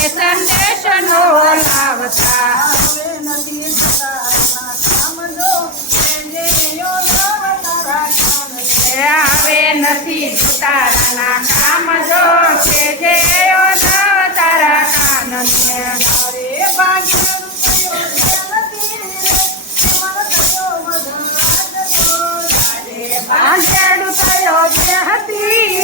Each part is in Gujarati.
સંદેશનો લાવતા હવે નથી તારાના કામ જો કે જે તારા કાનને ભાંગેડું થયો જે હતી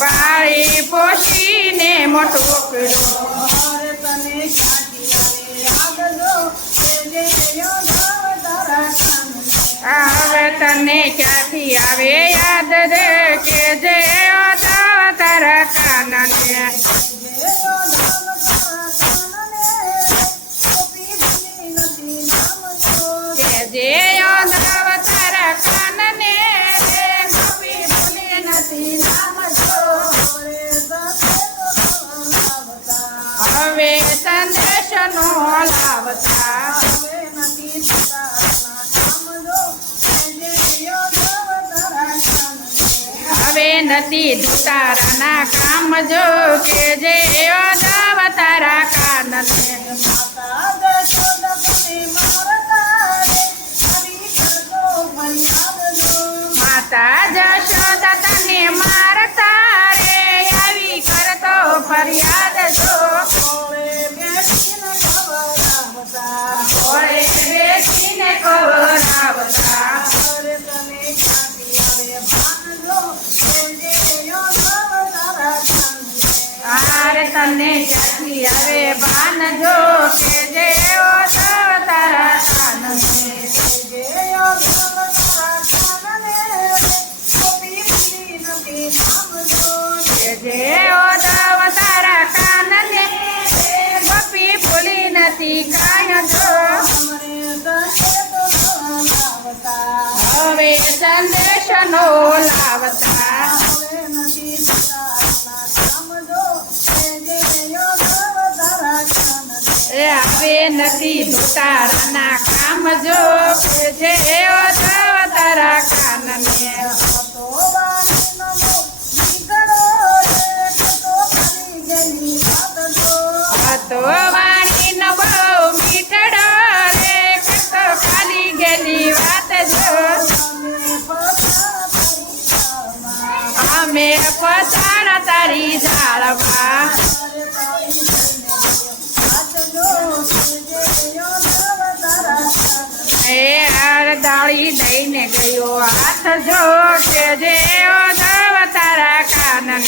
પાળી પોષીને મોટો કર્યો હવે તને ક્યાંથી આવે યાદ રે કે જે તારા કાનને જે યાદવ તારા કાનને ગોપી ભૂલી નથી નામ જો હવે સંદેશનો લાવતા હવે નથી તારાના કામ જો કે જે યાદવ તારા કાનને માતા જશોદા તને મારતા રે આવી કરતો ફરિયાદ જો ઓરે બેસીને ખવડાવતા આરે તને ક્યાંથી આવે ભાન જો કે જે તારા કાનને જે ઓદવ તારા કાનને ગોપી ભૂલી નથી કાય જો હવે સંદેશનો લાવતા હવે નથી તારાના કામ જો કે જે ઓદવ તારા કાનને તો વાણી ન બહુ મીઠડો રે તો ખાલી ગયેલી વાત જો અમે પસાર તારી જાળમાં એ દાળી દઈને ગયો હાથ જો કે જે ઓદવ તારા કાનને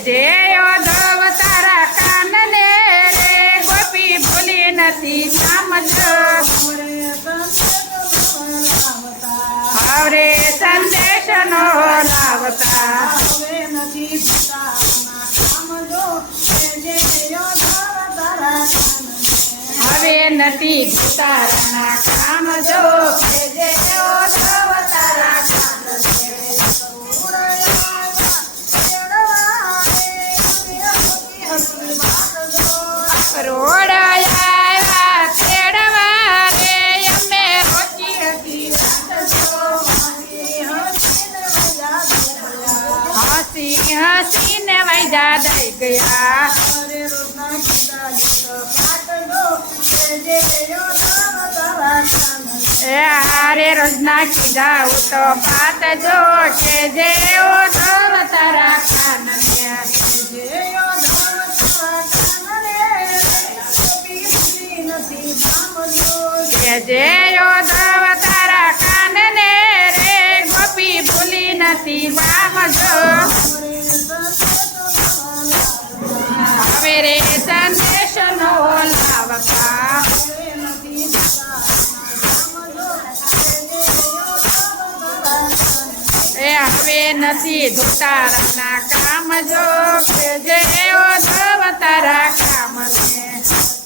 જે યાદવ તારા કાનને રે ગોપી ભૂલી નથી સમજો હવે સંદેશનો લાવતા હવે નથી તારાના કામ જો કે જે યાદવ તારા કાનને રોડાયા તેડવા રે અમે રોકી હતી હસી હસીને વૈજા દઈ ગયા હારે રોજના કીધા તો પાત જો કે જે ઓદવ તારા કાનને જે યાદવ તારા કાનને રે ગોપી ભૂલી નથી સમજો હવે રે સંદેશનો લાવતા હવે નથી તારાના કામ જો કે જે યાદવ તારા કામને